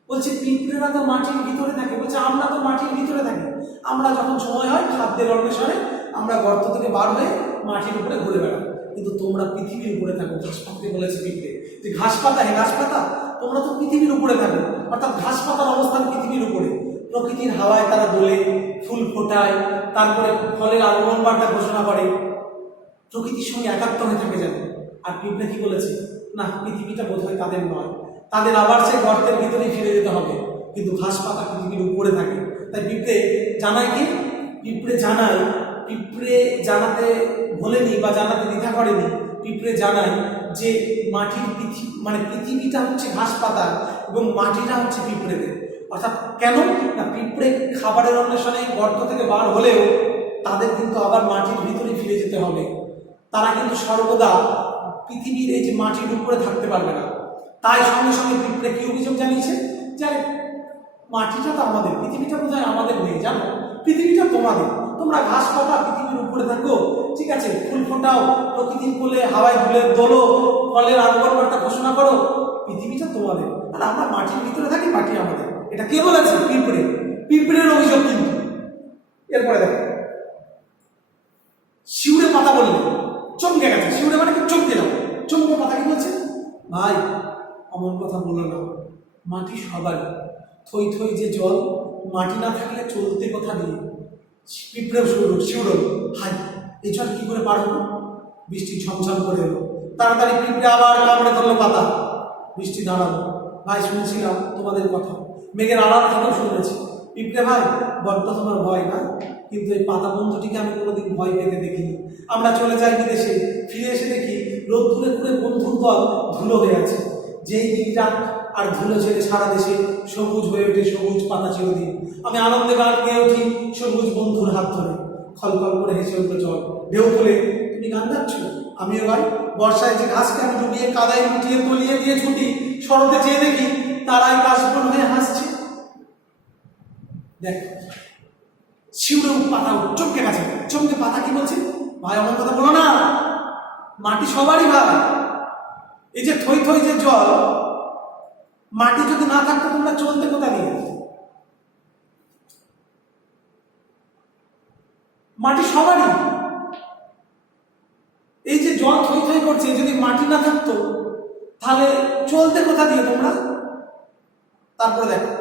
বলছে পিঁপড়েরা তো মাটির ভিতরে থাকে। বলছে আমরা তো মাটির ভিতরে থাকি, আমরা যখন সময় হয় খাদ্যের অন্বেষণে আমরা গর্ত থেকে বার হয়ে মাটির উপরে ঘুরে বেড়াই, কিন্তু তোমরা পৃথিবীর উপরে থাকো। ঘাস পাতাকে বলেছে পিঁপড়ে যে ঘাস পাতা, হে ঘাস পাতা, তোমরা তো পৃথিবীর উপরে থাকো। অর্থাৎ ঘাস পাতার অবস্থান পৃথিবীর উপরে, প্রকৃতির হাওয়ায় তারা দোলে, ফুল ফোটায়, তারপরে ফলের আগমন বার্তা ঘোষণা করে, প্রকৃতির সঙ্গে একাত্ম হয়ে থাকে যেন। আর পিঁপড়ে কি বলেছে, না পৃথিবীটা বোধহয় তাদের নয়, তাদের আবার সে গর্তের ভিতরেই ফিরে যেতে হবে, কিন্তু ঘাস পাতা পৃথিবীর উপরে থাকে। তাই পিঁপড়ে জানায় কি, পিঁপড়ে জানায়, পিঁপড়ে জানাতে ভোলেনি বা জানাতে দ্বিধা করেনি। পিঁপড়ে জানায় যে মাটির মানে পৃথিবীটা হচ্ছে ঘাস পাতা এবং মাটিটা হচ্ছে পিঁপড়েদের। অর্থাৎ কেন না, পিঁপড়ে খাবারের অন্বেষণে গর্ত থেকে বার হলেও তাদের কিন্তু আবার মাটির ভিতরে ফিরে যেতে হবে। তারা কিন্তু সর্বদা পৃথিবীর এই যে মাটির উপরে থাকতে পারবে না। তাই সঙ্গে সঙ্গে পিঁপড়ে কি অভিযোগ জানিয়েছে, যে মাটিটা তো আমাদের, পৃথিবীটা বোধহয় আমাদের নেই, জানো, পৃথিবীটা তোমাদের, তোমরা ঘাস পাতা পৃথিবীর উপরে থাকো, ঠিক আছে, ফুল ফোটাও, প্রকৃতির কোলে হাওয়ায় দুলে দোলো, ফলের আগমন বার্তা ঘোষণা করো, পৃথিবীটা তোমাদের, আর আমরা মাটির ভিতরে থাকি, মাটি আমাদের। এটা কে বলেছে? পিঁপড়ে। পিঁপড়ের অভিযোগ কিন্তু। এরপরে দেখো, শিউরে পাতা বললে চমকে গেছে। শিউরে মানে কি? চমকে যাও। চমকে পাতা কি বলছে, ভাই অমন কথা বলো না, মাটি সবার, থই থই যে জল, মাটি না থাকলে চলতে কথা দিয়ে। পিঁপড়ে শিউরল, হাই এই জল কি করে পার হবো? বৃষ্টি ঝমঝম করে এলো, তাড়াতাড়ি পিঁপড়ে আবার কামড়ে ধরলো পাতা, বৃষ্টি দাঁড়ালো। ভাই শুনেছিলাম তোমাদের কথা, মেঘের আড়াল থেকেও শুনেছি। পিঁপড়ে ভাই বড্ড তোমার ভয় না, কিন্তু এই পাতা বন্ধুটিকে আমি কোনোদিন ভয় পেতে দেখিনি। আমরা চলে যাই বিদেশে, ফিরে এসে দেখি রোদ তুলে তুলে বন্ধুর দল ধুলো হয়ে আছে। যেই দিনটা আর ধুলো ছেড়ে সারা দেশে সবুজ হয়ে ওঠে, সবুজ পাতা চিরদিন। আমি আনন্দে গান গেয়ে উঠি সবুজ বন্ধুর হাত ধরে, খলখল করে হেসে উঠলো জল, ঢেউ তুলে। তুমি গান গাচ্ছ, আমিও গাই। বর্ষায় যে ঘাসকে আমি ডুবিয়ে কাদায় লুটিয়ে তলিয়ে দিয়ে ছুটি, শরতে চেয়ে দেখি তারাই কাশবন হয়ে হাসছে। দেখ শিউরে পাতা চমকে গেছে। চমকে পাতা কি বলছে, ভাই আমার কথা বলো না, মাটি সবারই ভাই। এই যে থই থই যে জল, মাটি যদি না থাকতো তোমরা চলতে কোথা দিয়ে? মাটি সবারই। এই যে জল থই থই করছে, যদি মাটি না থাকতো তাহলে চলতে কোথা দিয়ে তোমরা? তারপরে দেখো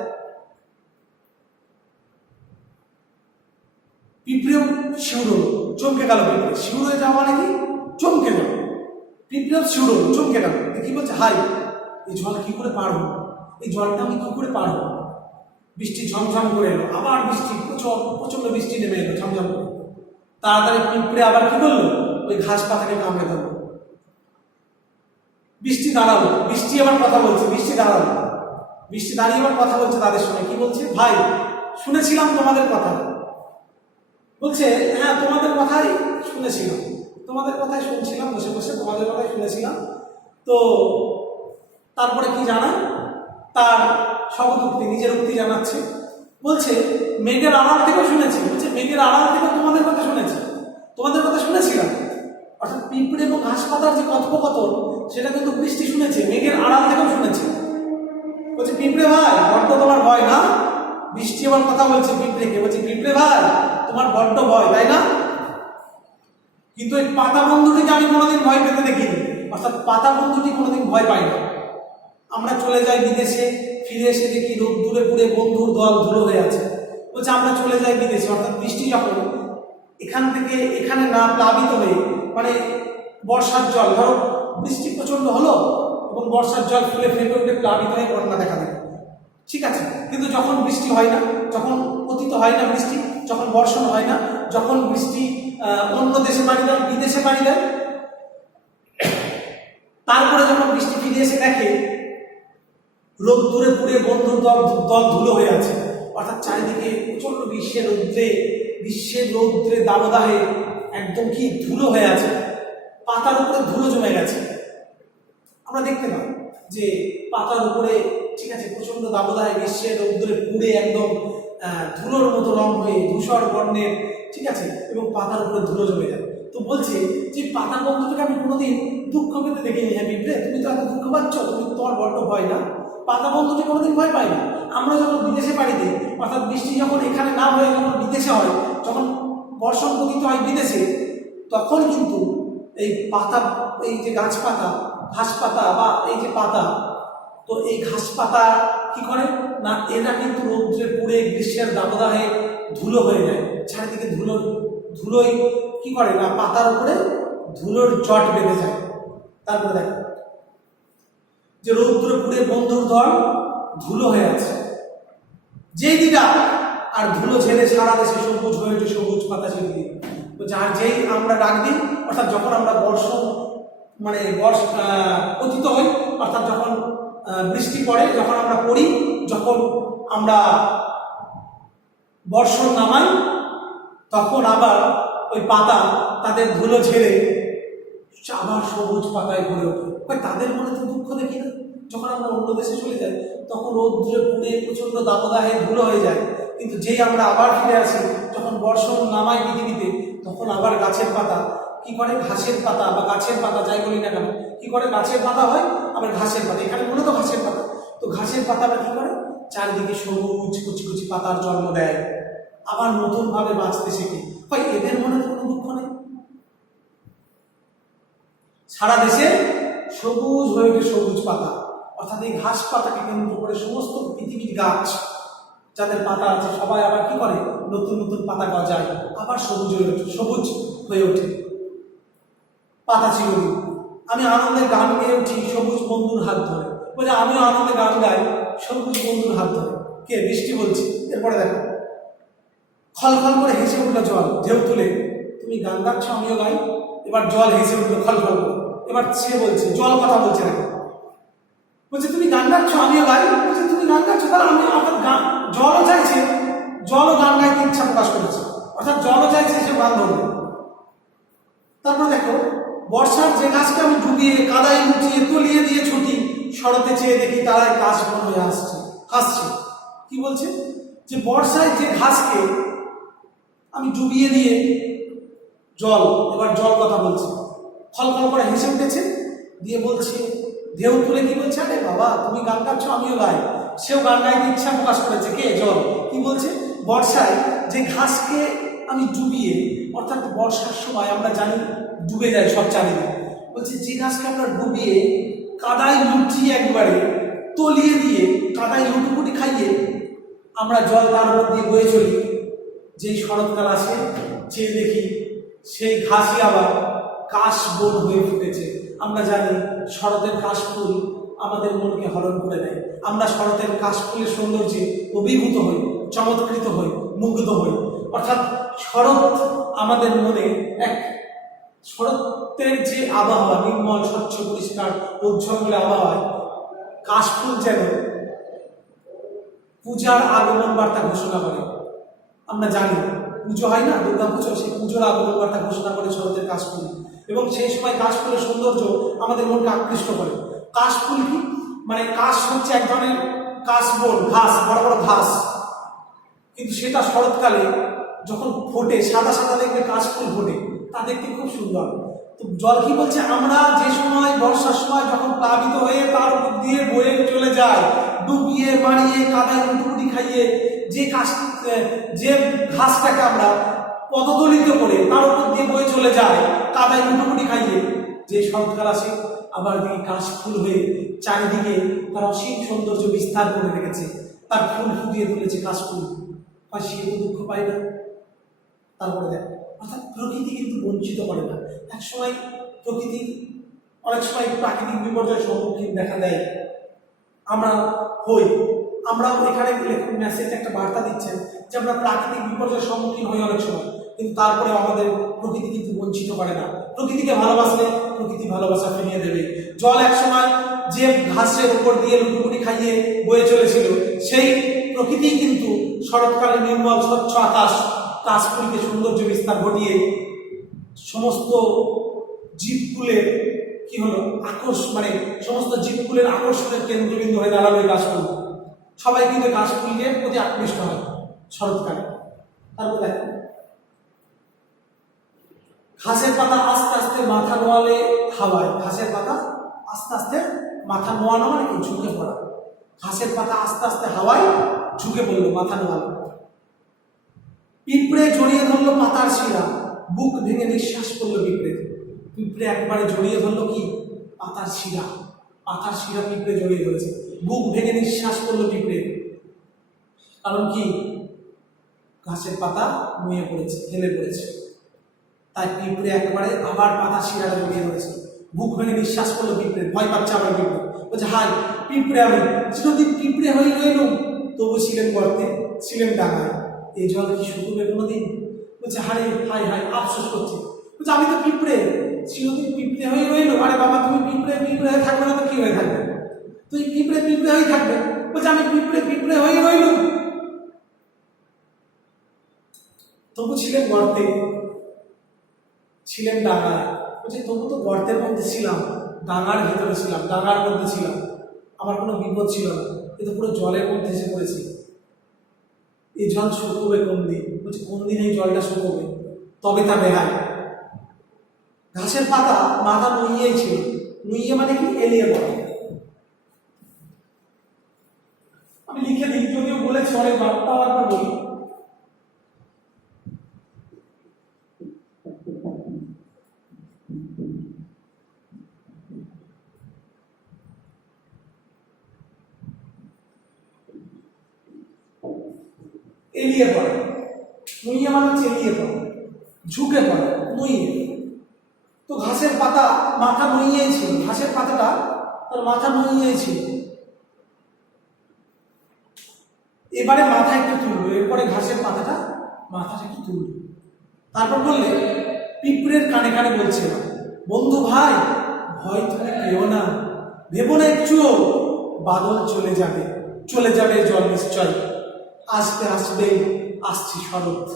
পিঁপড়েও শিউরো, চমকে গেল। পিঁপড়ে শিউর হয়ে যাওয়া মানে কি? চমকে গেল। পিঁপড়েও শিউরো, চমকে গেল। কি বলছে, হাই এই জল কি করে পার হবো? এই জলটা আমি কি করে পার হবো? বৃষ্টি ঝমঝম করে এলো, আবার বৃষ্টি, প্রচন্ড বৃষ্টি নেমে এলো ঝমঝম করে। তাড়াতাড়ি পিঁপড়ে আবার কি করলো, ওই ঘাস পাতাকে কামড়ে ধরলো। বৃষ্টি দাঁড়ালো, বৃষ্টি আবার কথা বলছে, বৃষ্টি দাঁড়ালো, বৃষ্টি দাঁড়িয়ে আবার কথা বলছে তাদের সঙ্গে। কি বলছে, ভাই শুনেছিলাম তোমাদের কথা। বলছে হ্যাঁ তোমাদের কথাই শুনেছিলাম, তোমাদের কথাই শুনছিলাম, বসে বসে তোমাদের কথাই শুনেছিলাম। তো তারপরে কি জানায়, তার শপথ উক্তি, নিজের উক্তি জানাচ্ছে। বলছে মেঘের আড়াল থেকেও শুনেছি। বলছে মেঘের আড়াল থেকেও তোমাদের কথা শুনেছি, তোমাদের কথা শুনেছিলাম। অর্থাৎ পিঁপড়ে এবং ঘাস পাতার যে কথোপকথন, সেটা কিন্তু বৃষ্টি শুনেছে, মেঘের আড়াল থেকেও শুনেছে। বলছে পিঁপড়ে ভাই বড্ড তোমার ভয় না? বৃষ্টি আবার কথা বলছে পিঁপড়েকে, বলছে পিঁপড়ে ভাই তোমার বড্ড ভয় তাই না? কিন্তু এই পাতা বন্ধুটিকে আমি কোনোদিন ভয় পেতে দেখিনি। অর্থাৎ পাতা বন্ধুটি কোনোদিন ভয় পায় না। আমরা চলে যাই বিদেশে, ফিরে এসে দেখি রোদ দূরে পুড়ে বন্ধুর দল ধুলো হয়ে আছে। বলছে আমরা চলে যাই বিদেশে, অর্থাৎ বৃষ্টি যখন এখান থেকে এখানে না প্লাবিত হয়ে, মানে বর্ষার জল, ধরো বৃষ্টি প্রচন্ড হলো এবং বর্ষার জল ফুলে ফেপে উঠে প্লাবিত হয়ে বন্যা দেখা দেবে, ঠিক আছে। কিন্তু যখন বৃষ্টি হয় না, যখন পতিত হয় না বৃষ্টি, যখন বর্ষণ হয় না, যখন বৃষ্টি অন্য দেশে পাড়ি দেয়, বিদেশে পাড়ি দেয়, তারপরে যখন বৃষ্টি ফিরে এসে দেখে রোদ্দুরে পুড়ে বন্ধুর দল দল ধুলো হয়ে আছে, অর্থাৎ চারিদিকে প্রচন্ড গ্রীষ্মের রৌদ্রে দাবদাহে একদম কি ধুলো হয়ে আছে, পাতার উপরে ধুলো জমে গেছে। আমরা দেখতে পাই যে পাতার উপরে ঠিক আছে প্রচন্ড দাবদাহে গ্রীষ্মের রৌদ্রে পুড়ে একদম ধুলোর মতো রং হয়ে ধূসর বর্ণের, ঠিক আছে, এবং পাতার উপরে ধুলো জমে যায়। তো বলছে যে পাতা বন্ধুকে আমি কোনোদিন দুঃখ পেতে দেখিনি। হ্যাঁ বিপ্রে, তুমি তো এত দুঃখ পাচ্ছ, তুমি তোমার বড্ড ভয় না? পাতা বন্ধুটি কোনোদিন ভয় পাই না। আমরা যখন বিদেশে বাড়িতে, অর্থাৎ বৃষ্টি যখন এখানে না হয়ে যখন বিদেশে হয়, যখন বর্ষণ পতিত হয় বিদেশে, তখন কিন্তু এই পাতা, এই যে গাছপাতা, ঘাস পাতা বা এই যে পাতা, তো এই ঘাস পাতা কি করে না, এরা কিন্তু রৌদ্রে পুড়ে গ্রীষ্মের দাবদাহে ধুলো হয়ে যায়, চারিদিকে ধুলোই কি করে না পাতার উপরে ধুলোর জট বেঁধে যায়। তারপরে দেখো যে রৌদ্রে পুড়ে বন্ধুর দল ধুলো হয়ে আছে, যেই দিটা আর ধুলো ছেড়ে সারা দেশে সবুজ হয়ে ওঠে সবুজ পাতা ছিটিয়ে। তো যার যেই আমরা ডাক দিই, অর্থাৎ যখন আমরা পতিত হই, অর্থাৎ যখন বৃষ্টি পড়ে, যখন আমরা পড়ি, যখন আমরা বর্ষণ নামাই, তখন আবার ওই পাতা তাদের ধুলো ঝেড়ে আবার সবুজ পাতায় ভরে ওঠে। তাদের মনে তো দুঃখ দেখি না? যখন আমরা অন্য দেশে চলে যাই তখন রৌদ্রে পুড়ে প্রচন্ড দাবদাহে ধুলো হয়ে যায়, কিন্তু যেই আমরা আবার ফিরে আসি, যখন বর্ষণ নামায় পৃথিবীতে, তখন আবার গাছের পাতা কি করে, ঘাসের পাতা বা গাছের পাতা যাই বলি না কেন, কি করে গাছের পাতা হয়, আবার ঘাসের পাতা, এখানে মূলত ঘাসের পাতা, তো ঘাসের পাতাটা কি করে চারিদিকে সবুজ কুচি কুচি পাতার জন্ম দেয়, আবার নতুন ভাবে বাঁচতে শেখে। এদের মনে কোনো দুঃখ নেই? সারা দেশে সবুজ হয়ে ওঠে সবুজ পাতা, অর্থাৎ এই ঘাস পাতাকে কেন্দ্র করে সমস্ত পৃথিবীর গাছ যাদের পাতা আছে সবাই আবার কি করে, নতুন নতুন পাতা গজায়, আবার সবুজ হয়ে ওঠে পাতা চিরুনি। আমি আনন্দে গান গেয়ে উঠি সবুজ বন্ধুর হাত ধরে। বলে আমিও আনন্দে গান গাই সবুজ বন্ধুর হাত ধরে। কে? বৃষ্টি বলছি। এরপরে দেখো খলখল করে হেসে উঠলো জল ঢেউ তুলে, তুমি গান গাচ্ছ আমিও গাই। এবার জল হেসে উঠলো খলখল করে। এবার সে বলছে, জল কথা বলছে নাকি, বলছে তুমি গান গাচ্ছ আমিও গাই। বলছে তুমি গান গাচ্ছ, তাহলে আমি, অর্থাৎ জলও চাইছে, জলও গান গাইতে ইচ্ছা প্রকাশ করেছে, অর্থাৎ জলও চাইছে সে গান ধরবে। তারপর দেখো বর্ষার যে গাছকে আমি ডুবিয়ে কাদায় লুটিয়ে তলিয়ে দিয়ে ছুটি, শরতে চেয়ে দেখি তারাই কাশ বন হয়ে হাসছে। কি বলছে? যে বর্ষায় যে ঘাসকে আমি ডুবিয়ে দিয়ে জল, এবার জল কথা বলছে, খলখল করে হেসে উঠেছে, দিয়ে বলছে ঢেউ তুলে কি বলছে, আরে বাবা তুমি গান গাচ্ছ আমিও গাই। সেও গান গাইতে ইচ্ছা প্রকাশ করেছে। কে? জল। কি বলছে? বর্ষায় যে ঘাসকে আমি ডুবিয়ে, অর্থাৎ বর্ষার সময় আমরা জানি ডুবে যায় সব চারিদিকে, বলছে যে গাছকে আমরা ডুবিয়ে কাদায় লুটিয়ে একবারে তলিয়ে দিয়ে কাদায় লুটুপুটি খাইয়ে আমরা জল তার উপর দিয়ে বয়ে চলি, যেই শরৎকাল আসে চেয়ে দেখি সেই ঘাসই আবার কাশ বন হয়ে ফুটেছে। আমরা জানি শরতের কাশফুল আমাদের মনকে হরণ করে দেয়। আমরা শরতের কাশফুলের সৌন্দর্যে অভিভূত হই, চমৎকৃত হই, মুগ্ধ হই। অর্থাৎ শরৎ আমাদের মনে এক শরতের যে আবহাওয়া, নির্মল স্বচ্ছ পরিষ্কার উজ্জ্বল বলে আবহাওয়ায় কাশফুল যেন পূজার আগমন বার্তা ঘোষণা করে। আমরা জানি পুজো হয় না, দুর্গা পুজো, সেই পুজোর আগমন বার্তা ঘোষণা করে শরতের কাশফুল, এবং সেই সময় কাশফুলের সৌন্দর্য আমাদের মনকে আকৃষ্ট করে। কাশফুল কি? মানে কাশ হচ্ছে এক ধরনের কাশবন, ঘাস, বড় বড় ঘাস, কিন্তু সেটা শরৎকালে যখন ফোটে, সাদা সাদা দেখবে কাশফুল ফোটে, তা দেখতে খুব সুন্দর। তো জল কি বলছে, আমরা যে সময় বর্ষার সময় যখন প্লাবিত হয়ে তার উপর দিয়ে বয়ে চলে যায়, ডুবিয়ে মারিয়ে কাদায় লুটুপুটি খাইয়ে যে ঘাসটাকে আমরা পদদলিত করে তার উপর দিয়ে বয়ে চলে যায় কাদায় লুটুপুটি খাইয়ে, যে শরৎকাল আসে আবার দিকে কাশফুল হয়ে চারিদিকে তার অসীম সৌন্দর্য বিস্তার করে রেখেছে, তার ফুল ফুটিয়ে তুলেছে কাশফুল। সে তো দুঃখ পায় না। তারপরে দেখ, অর্থাৎ প্রকৃতি কিন্তু বঞ্চিত করে না। এক সময় প্রকৃতি, অনেক সময় প্রাকৃতিক বিপর্যয়ের সম্মুখীন দেখা দেয়, আমরা হই। আমরাও এখানে লেখক মেসেজ একটা বার্তা দিচ্ছেন যে আমরা প্রাকৃতিক বিপর্যয়ের সম্মুখীন হই অনেক সময়, কিন্তু তারপরে আমাদের প্রকৃতি কিন্তু বঞ্চিত করে না। প্রকৃতিকে ভালোবাসলে প্রকৃতি ভালোবাসা ফিরিয়ে দেবে। জল এক সময় যে ঘাসের উপর দিয়ে লুটুপুটি খাইয়ে বয়ে চলেছিল, সেই প্রকৃতি কিন্তু শরৎকালে নির্মল স্বচ্ছ আকাশ কাশফুলকে সৌন্দর্য বিস্তার ঘটিয়ে সমস্ত জীবকুলের কি হলো মানে সমস্ত জীবকুলের আকর্ষণের কেন্দ্রবিন্দু হয়ে দাঁড়ালো এই কাশফুল। সবাই কিন্তু কাশফুলের প্রতি আকৃষ্ট হয় শরৎকালে। তারপর দেখো ঘাসের পাতা আস্তে আস্তে মাথা নোয়ালে হাওয়ায়, ঘাসের পাতা আস্তে আস্তে মাথা নোয়ানো মানে কি ঝুঁকে পড়া, ঘাসের পাতা আস্তে আস্তে হাওয়ায় ঝুঁকে পড়লো, মাথা নোয়ালো। পিঁপড়ে জড়িয়ে ধরলো পাতার শিরা, বুক ভেঙে নিঃশ্বাস করলো পিঁপড়ে। পিঁপড়ে একবারে জড়িয়ে ধরলো কি পাতার শিরা, পাতার শিরা পিঁপড়ে জড়িয়ে ধরেছে, বুক ভেঙে নিঃশ্বাস করলো পিঁপড়ে। কারণ কি ঘাসের পাতা নুয়ে পড়েছে, হেলে পড়েছে, তাই পিঁপড়ে একবারে আবার পাতার শিরাটা জড়িয়ে ধরেছে, বুক ভেঙে নিঃশ্বাস করলো পিঁপড়ে। ভয় পাচ্ছে আবার পিঁপড়ে, বলছে হাই পিঁপড়ে আমি চিরদিন পিঁপড়ে হয়ে রইলুম, তবু ছিলেন গর্তে ছিলেন ডাঙায়, এই জল কি শুকোবে কোনোদিন? বলছে হারে হাই হাই আফসোস করছে, বলছে আমি তো পিঁপড়ে চিরদিন পিঁপড়ে হয়ে রইলো। আরে বাবা তুমি পিঁপড়ে পিঁপড়ে হয়ে থাকবে না তো কি হয়ে থাকবে? তুই পিঁপড়ে পিঁপড়ে হয়ে থাকবে। বলছে আমি পিঁপড়ে পিঁপড়ে হয়ে রইলুম, তবু ছিলেন গর্তে ছিলেন ডাঙায়। বলছে তবু তো গর্তের মধ্যে ছিলাম, ডাঙার ভিতরে ছিলাম, ডাঙার মধ্যে ছিলাম, আমার কোনো বিপদ ছিল না, কিন্তু পুরো জলের মধ্যে এসে পড়েছি। এই জল শুকোবে কোন দিন? বলছে কোন দিন এই জলটা শুকোবে? তবে তা বেহায়। ঘাসের পাতা মাথা নুইয়েই ছিল, নুইয়ে মানে কি এলিয়ে পড়া। আমি লিখে দিই, যদিও বলেছি অনেকবার, তাও একবার বলি। এলিয়ে পড়ে, নুইয়ে মানে হচ্ছে এলিয়ে পড়ে, ঝুঁকে পড়ে, নুইয়ে। তো ঘাসের পাতা মাথা নুইয়েই ছিল, ঘাসের পাতাটা তার মাথা নুইয়েই ছিল। এবারে মাথা একটু তুললো, এরপরে ঘাসের পাতাটা মাথাটা একটু তুললো, তারপর বললে পিঁপড়ের কানে কানে বলছে বন্ধু ভাই ভয় তুমি পেও না, ভেবো না একটু, বাদল চলে যাবে, চলে যাবে জল নিশ্চয়, আসতে আসবে আসছে শরৎ,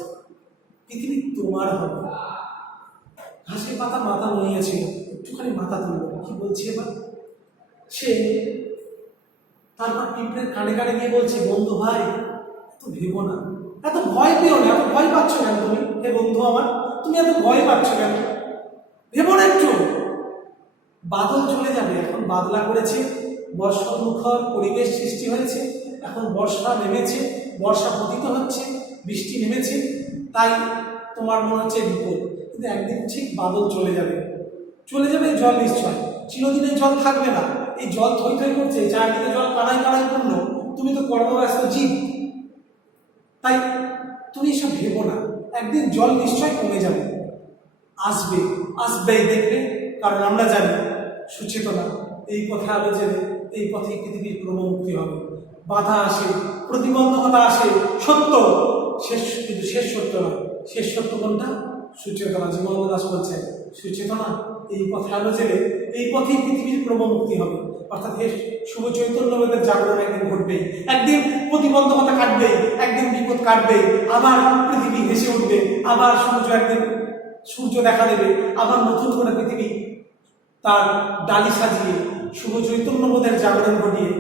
পৃথিবী তোমার হবে। ঘাসের পাতা মাথা নুইয়েছিল, একটুখানি মাথা তুলল, কি বলছে এবার সে? তারপর পিঁপড়ের কানে কানে গিয়ে বলছে বন্ধু ভাই এত ভেবো না, এত ভয় পেও না, এত ভয় পাচ্ছ কেন তুমি? হে বন্ধু আমার, তুমি এত ভয় পাচ্ছ কেন? ভেবো না একটু, বাদল চলে যাবে, এখন বাদলা করেছে, বর্ষামুখর পরিবেশ সৃষ্টি হয়েছে, এখন বর্ষা নেমেছে, বর্ষা পতিত হচ্ছে, বৃষ্টি নেমেছে, তাই তোমার মনে হচ্ছে বিপদ, কিন্তু একদিন ঠিক বাদল চলে যাবে, চলে যাবে জল নিশ্চয়, চিরদিন এই জল থাকবে না। এই জল থই থই করছে, চারদিকে জল কানায় কানায় পূর্ণ, তুমি তো কর্মব্যস্ত জীব, তাই তুমি এসব ভেবো না, একদিন জল নিশ্চয় কমে যাবে, আসবে, আসবেই দেখবে। কারণ আমরা জানি সুচেতনা এই পথে আলো জেলে এই পথে পৃথিবীর ক্রমমুক্তি হবে। বাধা আসে, প্রতিবন্ধকতা আসে, সত্য শেষ, কিন্তু শেষ সত্য নয়। শেষ সত্য কোনটা? সুচেতনা। জীবনানন্দ দাশ বলছেন সুচেতনা এই পথে আলো জেলে এই পথেই পৃথিবীর ক্রমমুক্তি হবে। অর্থাৎ শুভ চৈতন্যবোধের জাগরণ একদিন ঘটবে, একদিন প্রতিবন্ধকতা কাটবে, একদিন বিপদ কাটবে, আবার পৃথিবী হেসে উঠবে, আবার সূর্য দেখা দেবে, আবার নতুন করে পৃথিবী তার ডালি সাজিয়ে শুভ চৈতন্যবোধের জাগরণ ঘটিয়ে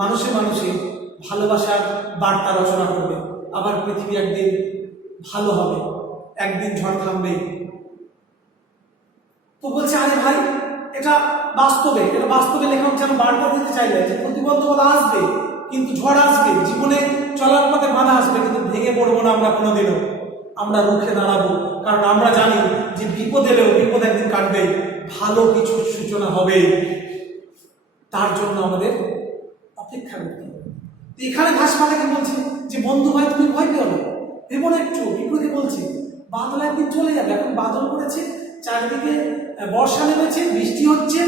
মানুষে মানুষে ভালোবাসার বার্তা রচনা করবে। আবার পৃথিবী একদিন ভালো হবে, একদিন ঝড় থামবেই। তো বলছে আরে ভাই এটা বাস্তবে লেখক যেন বার্তা দিতে চাইলে যে প্রতিবন্ধকতা আসবে, কিন্তু ঝড় আসবে, জীবনে চলার পথে বাধা আসবে, কিন্তু ভেঙে পড়বো না আমরা কোনোদিনও, আমরা রুখে দাঁড়াবো। কারণ আমরা জানি যে বিপদ এলেও বিপদ একদিন কাটবে, ভালো কিছুর সূচনা হবে, তার জন্য আমাদের অপেক্ষা করতে হবে। এখানে ঘাস পাতাকে বলছে যে বন্ধু ভাই তুমি ভয় পেও না, ভেবো না একটু। বিপদে বলছে বাদল একদিন চলে যাবে, এখন বাদল করেছে, চারিদিকে বর্ষা নেমেছে, বৃষ্টি হচ্ছে,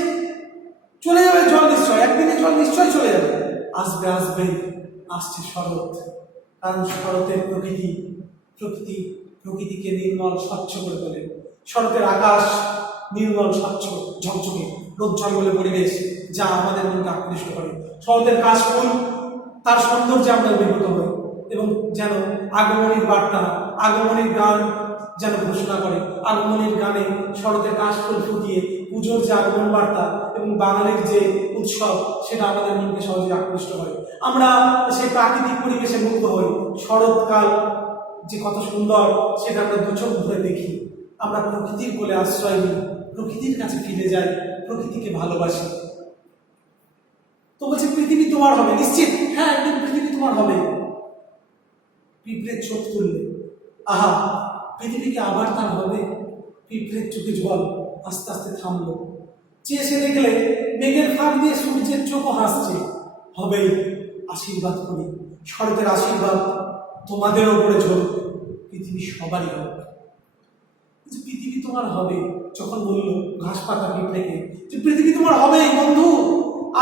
চলে যাবে জল নিশ্চয়, একদিনে জল নিশ্চয় চলে যাবে, আসবে আসবেই, আসছে শরৎ। কারণ শরতের প্রকৃতিকে নির্মল স্বচ্ছ করে তোলে। শরতের আকাশ নির্মল স্বচ্ছ ঝকঝকে, রোদ জঙ্গলে পরিবেশ, যা আমাদের মনকে আকৃষ্ট করে। শরতের কাশফুল, তার সৌন্দর্যে আমরা অভিভূত হই এবং যেন আগমনীর বার্তা, আগমনীর গান যেন ঘোষণা করে। আগমনীর গানে শরতের কাশফুল ফুটিয়ে পুজোর যে আগমন বার্তা এবং বাঙালির যে উৎসব, সেটা আমাদের মনকে সহজে আকৃষ্ট করে। আমরা সেই প্রাকৃতিক পরিবেশে মুগ্ধ হই। শরৎকাল যে কত সুন্দর সেটা আমরা দু চোখ ধরে দেখি। আমরা প্রকৃতির কোলে আশ্রয় নিই, প্রকৃতির কাছে ফিরে যাই, প্রকৃতিকে ভালোবাসি। তো বলছে পৃথিবী তোমার হবে, নিশ্চিত, হ্যাঁ একদিন পৃথিবী তোমার হবে। পিঁপড়ের চোখ তুললে, আহা পৃথিবীকে আবার তার হবে। পিঁপড়ের চোখে জল আস্তে আস্তে থামলো। চেয়ে সে দেখলে মেঘের ফাঁক দিয়ে সূর্যের চোখও হাসছে। হবেই, আশীর্বাদ করি, শরতের আশীর্বাদ তোমাদের ওপরে ঝরুক, পৃথিবী সবারই হোক। পৃথিবী তোমার হবে যখন বললো ঘাস পাতা পিঁপড়েকে যে পৃথিবী তোমার হবে বন্ধু,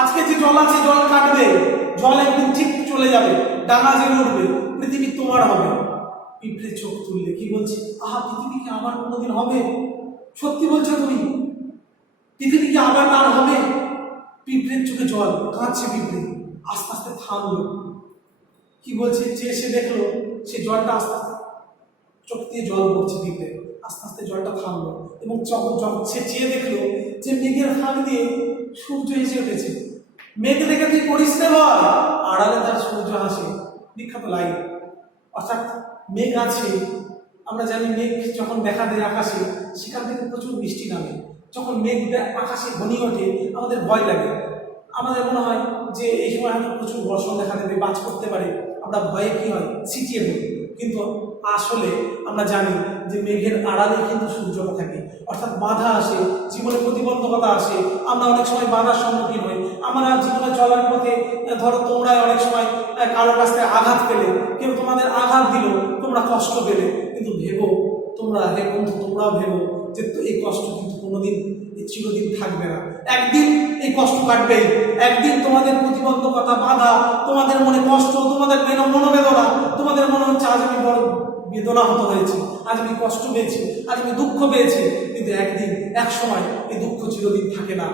আজকে যে জল আছে জল কাটবে, জল একদিন ঠিক চলে যাবে, ডাঙা জেগে উঠবে, পৃথিবী তোমার হবে। পিঁপড়ে চোখ তুললে কি বলছে, আহা পৃথিবী কি আবার কোনোদিন হবে? সত্যি বলছো তুমি? পৃথিবী কি আবার তার হবে? পিঁপড়ের চোখে জল, কাঁদছে পিঁপড়ে, আস্তে আস্তে থামলো। কি বলছে, যে সে দেখলো সে জলটা আস্তে আস্তে চোখ দিয়ে জল পড়ছে পিঁপড়ে, আস্তে আস্তে জলটা থামলো এবং যখন সে চেয়ে দেখলো যে মেঘের ফাঁক দিয়ে সূর্য এসে উঠেছে। মেঘ দেখে তুই করিস রে ভয়, আড়ালে তার সূর্য হাসে। বিখ্যাত লাইন। অর্থাৎ মেঘ আছে, আমরা জানি মেঘ যখন দেখা দেয় আকাশে, সেখান থেকে প্রচুর বৃষ্টি নামে। যখন মেঘ আকাশে ঘনিয়ে ওঠে আমাদের ভয় লাগে, আমাদের মনে হয় যে এই সময় হয়তো প্রচুর বর্ষণ দেখা দেবে, বাজ করতে পারে, আমরা ভয়ে কি হয় ছিটিয়ে পড়ি। কিন্তু আসলে আমরা জানি যে মেঘের আড়ালে কিন্তু সূর্যটা থাকে। অর্থাৎ বাধা আসে, জীবনে প্রতিবন্ধকতা আসে, আমরা অনেক সময় বাধার সম্মুখীন হই। আমরা জীবনে চলার পথে ধরো তোমরা অনেক সময় কারোর কাছ থেকে আঘাত পেলে, কেউ তোমাদের আঘাত দিল, তোমরা কষ্ট পেলে, কিন্তু ভেবো তোমরা, হে বন্ধু তোমরাও ভেবো যে এই কষ্ট কিন্তু কোনোদিন চিরদিন থাকবে না। একদিন এই কষ্ট কাটবেই, একদিন তোমাদের প্রতিবন্ধকতা, বাধা, তোমাদের মনে কষ্ট, তোমাদের মনোবেদনা, তোমাদের মনে হচ্ছে আজ আমি বড় বেদনাহত হয়েছি, আজ আমি কষ্ট পেয়েছি, আজ আমি দুঃখ পেয়েছি, কিন্তু একদিন এক সময় এই দুঃখ চিরদিন থাকে না।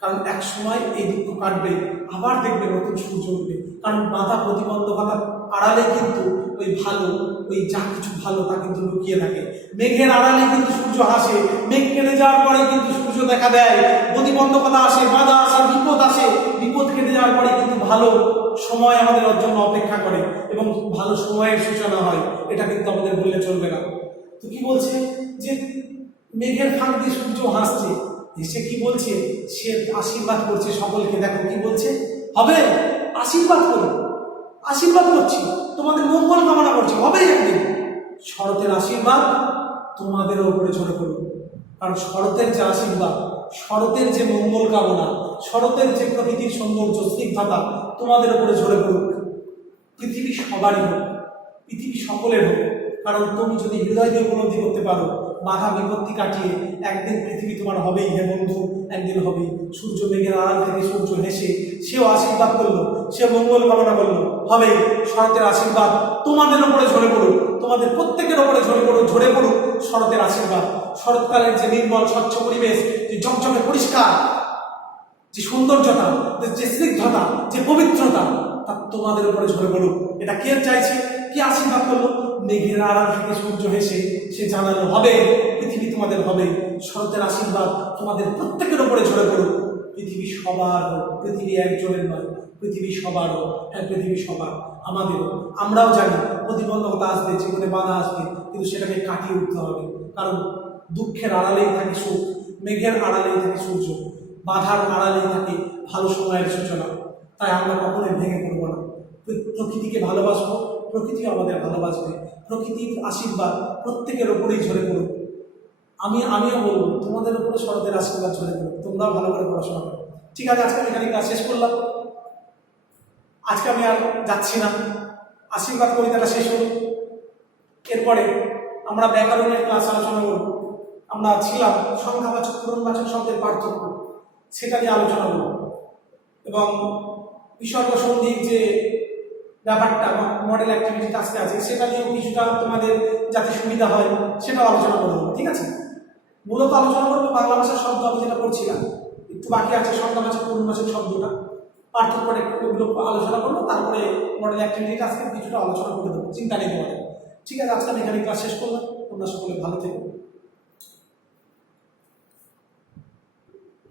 কারণ এক সময় এই দুঃখ কাটবে, আবার দেখবে নতুন সূর্য উঠবে। কারণ বাধা প্রতিবন্ধকতার আড়ালে কিন্তু ওই ভালো, ওই যা কিছু ভালো তা কিন্তু লুকিয়ে থাকে। মেঘের আড়ালে কিন্তু সূর্য হাসে, মেঘ কেটে যাওয়ার পরে কিন্তু সূর্য দেখা দেয়। প্রতিবন্ধকতা আসে, বাধা আসে, বিপদ আসে, বিপদ কেটে যাওয়ার পরে কিন্তু ভালো সময় আমাদের জন্য অপেক্ষা করে এবং ভালো সময়ের সূচনা হয়। এটা কিন্তু আমাদের বললে চলবে না। তো কি বলছে যে মেঘের ফাঁক দিয়ে সূর্য হাসছে, সে কি বলছে, সে আশীর্বাদ করছে সকলকে। দেখো কি বলছে, হবে, আশীর্বাদ করো, আশীর্বাদ করছি, তোমাদের মঙ্গল কামনা করছি, হবে একদিন। শরতের আশীর্বাদ তোমাদের উপরে ঝরে পড়ুক। কারণ শরতের যে আশীর্বাদ, শরতের যে মঙ্গল কামনা, শরতের যে প্রকৃতির সৌন্দর্য, স্নিগ্ধতা তোমাদের উপরে ঝরে পড়ুক। পৃথিবী সবারই হোক, পৃথিবী সকলের হোক। কারণ তুমি যদি হৃদয় দিয়ে উপলব্ধি করতে পারো, বাধা বিপত্তি কাটিয়ে একদিন পৃথিবী তোমার হবেই, হে বন্ধু, একদিন হবেই। সূর্য মেঘের আড়াল থেকে সূর্য হেসে সেও আশীর্বাদ করলো, সে মঙ্গল কামনা করলো, হবে। শরতের আশীর্বাদ তোমাদের উপরে ঝরে পড়ুক, তোমাদের প্রত্যেকের উপরে ঝরে পড়ুক শরতের আশীর্বাদ। শরৎকালের যে নির্মল স্বচ্ছ পরিবেশ, যে ঝকঝকে পরিষ্কার, যে সৌন্দর্যতা, যে স্নিগ্ধতা, যে পবিত্রতা, তা তোমাদের উপরে ঝরে পড়ুক। এটা কে চাইছে, কি আশীর্বাদ করলো? মেঘের আড়াল থেকে সূর্য হেসে সে জানালো, হবে, পৃথিবী তোমাদের হবে। শরতের আশীর্বাদ তোমাদের প্রত্যেকের উপরে ঝরে পড়ুক। পৃথিবী সবার হোক, পৃথিবী একজনের নয়, পৃথিবী সবার হোক। হ্যাঁ, পৃথিবী সবার, আমাদেরও। আমরাও জানি প্রতিবন্ধকতা আসবে, জীবনে বাধা আসবে, কিন্তু সেটাকে কাটিয়ে উঠতে হবে। কারণ দুঃখের আড়ালেই থাকে সুখ, মেঘের আড়ালেই থাকে সূর্য, বাধার আড়ালেই থাকে ভালো সময়ের সূচনা। তাই আমরা কখনোই ভেঙে পড়ব না, প্রকৃতিকে ভালোবাসবো, প্রকৃতিও আমাদের ভালোবাসবে। প্রকৃতির আশীর্বাদ প্রত্যেকের ওপরেই ঝরে পড়ুক। আমিও বলবো তোমাদের উপরে শরতের আশীর্বাদ ঝরে পড়ুক, তোমরাও ভালো করে পড়াশোনা করো। ঠিক আছে, আজকে আমি এখানে কাজ শেষ করলাম। আজকে আমি আর যাচ্ছি না, আশীর্বাদ কবিতাটা শেষ হল। এরপরে আমরা ব্যাকরণের ক্লাস আলোচনা করব। আমরা ছিলাম সংখ্যাবাচক পূরণবাচক শব্দের পার্থক্য, সেটা নিয়ে আলোচনা করব এবং বিসর্গ সন্ধির যে ব্যাপারটা, মডেল অ্যাক্টিভিটি টাস্কে আছে, সেটা নিয়েও কিছুটা তোমাদের যাতে সুবিধা হয় সেটাও আলোচনা করবো। ঠিক আছে, মূলত আলোচনা করবো বাংলা ভাষার শব্দ আমি যেটা পড়ছিলাম, একটু বাকি আছে, সন্তানবাচক পূর্ণবাচক শব্দটা পার্থক্য একটু ওগুলো আলোচনা করবো, তারপরে মডেল অ্যাক্টিভিটিটা আজকে কিছুটা আলোচনা করে দেবো, চিন্তা নেই তোমাদের। ঠিক আছে, আজকে আমি এখানে ক্লাস শেষ করলাম। তোমরা সকলে ভালো থেকো।